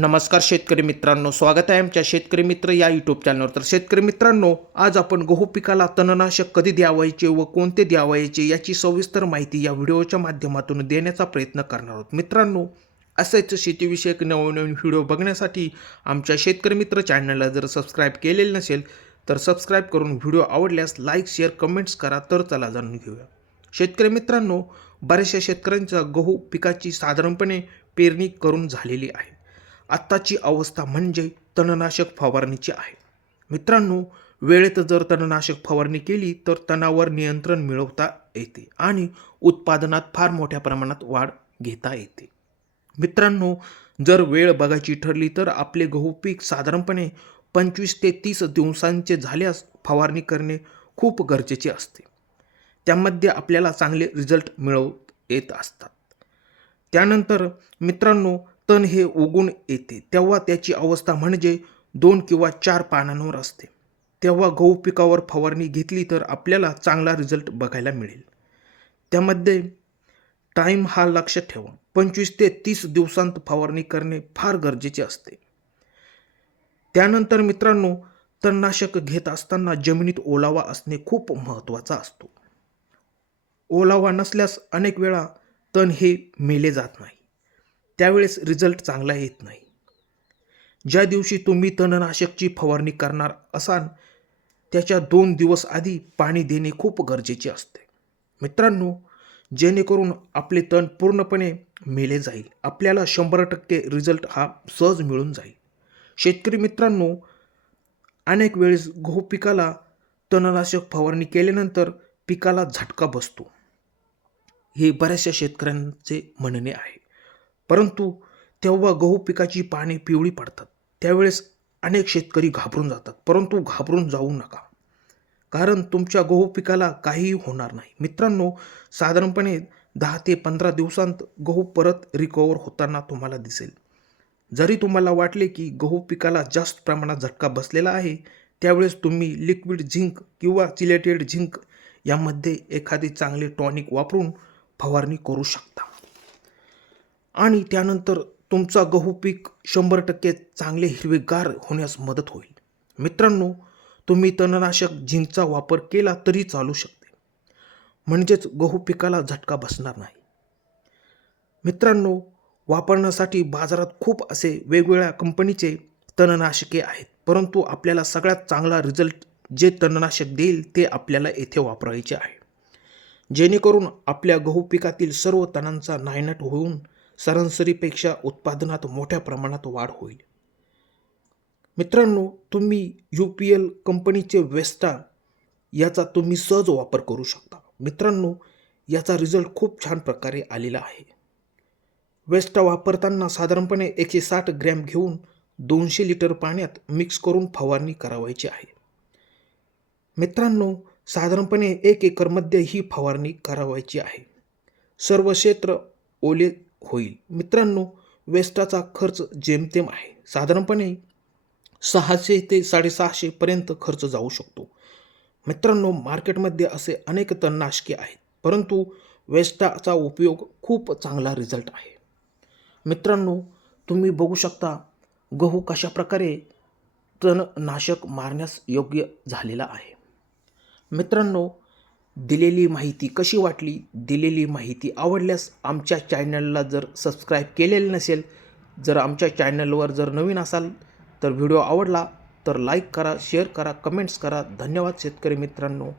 नमस्कार शेतकरी मित्रांनो, स्वागत आहे आमच्या शेतकरी मित्र या यूट्यूब चॅनलवर. तर शेतकरी मित्रांनो, आज आपण गहू पिकाला तणनाशक कधी द्यावायचे व कोणते द्यावायचे याची सविस्तर माहिती या व्हिडिओच्या माध्यमातून देण्याचा प्रयत्न करणार आहोत. मित्रांनो, असेच शेतीविषयक नवनवीन व्हिडिओ बघण्यासाठी आमच्या शेतकरी मित्र चॅनलला जर सबस्क्राईब केलेले नसेल तर सबस्क्राईब करून व्हिडिओ आवडल्यास लाईक शेअर कमेंट्स करा. तर चला जाणून घेऊया. शेतकरी मित्रांनो, बऱ्याचशा शेतकऱ्यांच्या गहू पिकाची साधारणपणे पेरणी करून झालेली आहे. आत्ताची अवस्था म्हणजे तणनाशक फवारणीची आहे. मित्रांनो, वेळेत जर तणनाशक फवारणी केली तर तणावर नियंत्रण मिळवता येते आणि उत्पादनात फार मोठ्या प्रमाणात वाढ घेता येते. मित्रांनो, जर वेळ बघायची ठरली तर आपले गहू पीक साधारणपणे 25 ते 30 दिवसांचे झाल्यास फवारणी करणे खूप गरजेचे असते. त्यामध्ये आपल्याला चांगले रिझल्ट मिळवत येत असतात. त्यानंतर मित्रांनो, तण हे उगून येते तेव्हा त्याची अवस्था म्हणजे 2 किंवा 4 पानांवर असते. तेव्हा गहू पिकावर फवारणी घेतली तर आपल्याला चांगला रिझल्ट बघायला मिळेल. त्यामध्ये टाईम हा लक्षात ठेवा. 25 ते 30 दिवसांत फवारणी करणे फार गरजेचे असते. त्यानंतर मित्रांनो, तणनाशक घेत असताना जमिनीत ओलावा असणे खूप महत्त्वाचा असतो. ओलावा नसल्यास अनेक वेळा तण हे मेले जात नाही. त्यावेळेस रिझल्ट चांगला येत नाही. ज्या दिवशी तुम्ही तणनाशकची फवारणी करणार असाल त्याच्या 2 दिवस आधी पाणी देणे खूप गरजेचे असते. मित्रांनो, जेणेकरून आपले तण पूर्णपणे मेले जाईल. आपल्याला 100% रिझल्ट हा सहज मिळून जाईल. शेतकरी मित्रांनो, अनेक वेळेस गहू पिकाला तणनाशक फवारणी केल्यानंतर पिकाला झटका बसतो. हे बऱ्याचशा शेतकऱ्यांचे म्हणणे आहे. परंतु तेव्हा गहू पिकाची पाने पिवळी पडतात. त्यावेळेस अनेक शेतकरी घाबरून जातात. परंतु घाबरून जाऊ नका, कारण तुमच्या गहू पिकाला काहीही होणार नाही. मित्रांनो, साधारणपणे 10 ते 15 दिवसांत गहू परत रिकवर होताना तुम्हाला दिसेल. जरी तुम्हाला वाटले की गहू पिकाला जास्त प्रमाणात झटका बसलेला आहे, त्यावेळेस तुम्ही लिक्विड झिंक किंवा चिलेटेड झिंक यामध्ये एखादे चांगले टॉनिक वापरून फवारणी करू शकता आणि त्यानंतर तुमचा गहू पीक 100% चांगले हिरवेगार होण्यास मदत होईल. मित्रांनो, तुम्ही तणनाशक झिंकचा वापर केला तरी चालू शकते, म्हणजेच गहू पिकाला झटका बसणार नाही. मित्रांनो, वापरण्यासाठी बाजारात खूप असे वेगवेगळ्या कंपनीचे तणनाशके आहेत, परंतु आपल्याला सगळ्यात चांगला रिझल्ट जे तणनाशक देईल ते आपल्याला येथे वापरायचे आहे, जेणेकरून आपल्या गहू पिकातील सर्व तणांचा नायनाट होऊन सरासरीपेक्षा उत्पादनात मोठ्या प्रमाणात वाढ होईल. मित्रांनो, तुम्ही UPL कंपनीचे वेस्टा याचा तुम्ही सहज वापर करू शकता. मित्रांनो, याचा रिझल्ट खूप छान प्रकारे आलेला आहे. वेस्टा वापरताना साधारणपणे 160 ग्रॅम घेऊन 200 लिटर पाण्यात मिक्स करून फवारणी करावायची आहे. मित्रांनो, साधारणपणे 1 एकरमध्ये ही फवारणी करावायची आहे. सर्व क्षेत्र ओले होईल. मित्रांनो, वेस्टाचा खर्च जेमतेम आहे. साधारणपणे 600 ते 650 पर्यंत खर्च जाऊ शकतो. मित्रांनो, मार्केटमध्ये असे अनेक तणनाशके आहेत, परंतु वेस्टाचा उपयोग खूप चांगला रिझल्ट आहे. मित्रांनो, तुम्ही बघू शकता गहू कशा प्रकारे तणनाशक मारण्यास योग्य झालेला आहे. मित्रांनो, दिलेली माहिती कशी वाटली? दिलेली माहिती आवडल्यास आमच्या चॅनलला जर सबस्क्राईब केलेले नसेल, जर आमच्या चॅनलवर जर नवीन असाल तर व्हिडिओ आवडला तर लाईक करा, शेअर करा, कमेंट्स करा. धन्यवाद शेतकरी मित्रांनो.